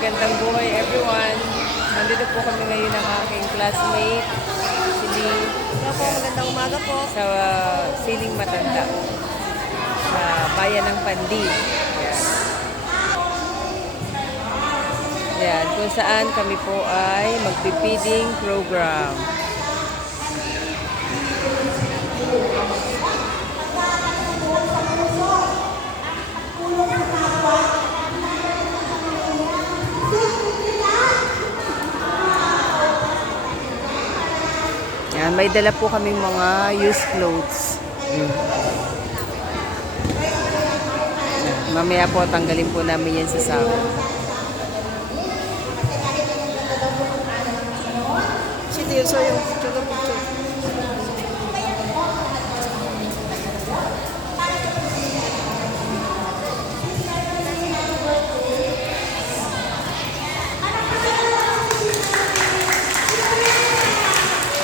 Magandang buhay everyone. Nandito po kami ngayon ng aking classmate, si Lee, Hello po, magandang umaga po. sa Siling Matanda, sa bayan ng Pandi. Yan. Yan, kung saan kami po ay magpipiding program. Yan, may dala po kaming mga used clothes. Yan. Mamaya po tanggalin po namin yan sa sako. Si Tirso yung picture ko.